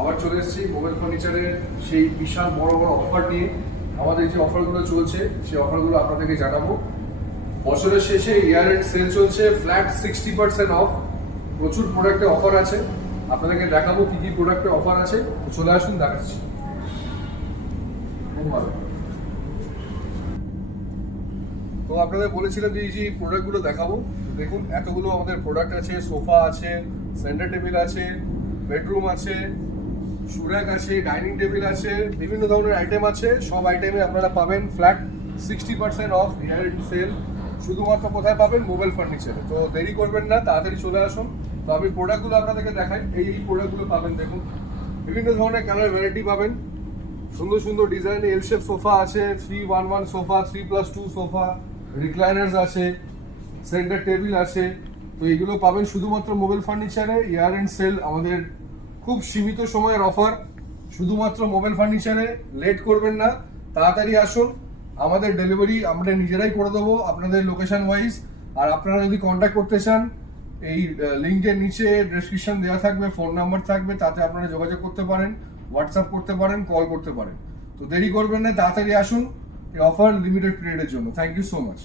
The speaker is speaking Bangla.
আবার চলে এসেছি মোবাইল ফার্নিচারের সেই বিশাল বড় বড় অফার নিয়ে। আমাদের যে অফারগুলো চলছে সেই অফারগুলো আপনাদেরকে জানাবো। বছরের শেষে ইয়ার এন্ড সেল চলছে, ফ্ল্যাট 60% অফ। প্রচুর প্রোডাক্টে অফার আছে, আপনাদেরকে দেখাবো কি কি প্রোডাক্টে অফার আছে। চলে আসুন, দেখাচ্ছি। তো আপনাদের বলেছিলাম যে এই যে প্রোডাক্টগুলো দেখাবো। দেখুন এতগুলো আমাদের প্রোডাক্ট আছে, সোফা আছে, সেন্টার টেবিল আছে, বেডরুম আছে, সুরাক আছে, ডাইনিং টেবিল আছে, বিভিন্ন ধরনের আইটেম আছে। সব আইটেমে আপনারা পাবেন flat 60% off year end sale. শুধুমাত্র কোথায় পাবেন? মোবাইল ফার্নিচারে। তো দেরি করবেন না, তাড়াতাড়ি চলে আসুন। তো আমি প্রোডাক্টগুলো আপনাদেরকে দেখাই। এই প্রোডাক্টগুলো পাবেন, দেখুন বিভিন্ন ধরনের কালার ভ্যারাইটি পাবেন। সুন্দর সুন্দর ডিজাইন এল শেপ সোফা আছে, 311 সোফা, 3+2 সোফা, রিক্লাইনার্স আছে, সেন্টার টেবিল আছে। তো এগুলো পাবেন শুধুমাত্র মোবাইল ফার্নিচারে। ইয়ার এন্ড সেল আমাদের খুব সীমিত সময়ের অফার, শুধুমাত্র মোবাইল ফার্নিচারে। লেট করবেন না, তাড়াতাড়ি আসুন। আমাদের ডেলিভারি আমরা নিজেরাই করে দেবো আপনাদের লোকেশন ওয়াইজ। আর আপনারা যদি কন্ট্যাক্ট করতে চান, এই লিঙ্কের নিচে ডেসক্রিপশন দেওয়া থাকবে, ফোন নাম্বার থাকবে, তাতে আপনারা যোগাযোগ করতে পারেন, হোয়াটসঅ্যাপ করতে পারেন, কল করতে পারেন। তো দেরি করবেন না, তাড়াতাড়ি আসুন। এই অফার লিমিটেড পিরিয়ডের জন্য। Thank you so much.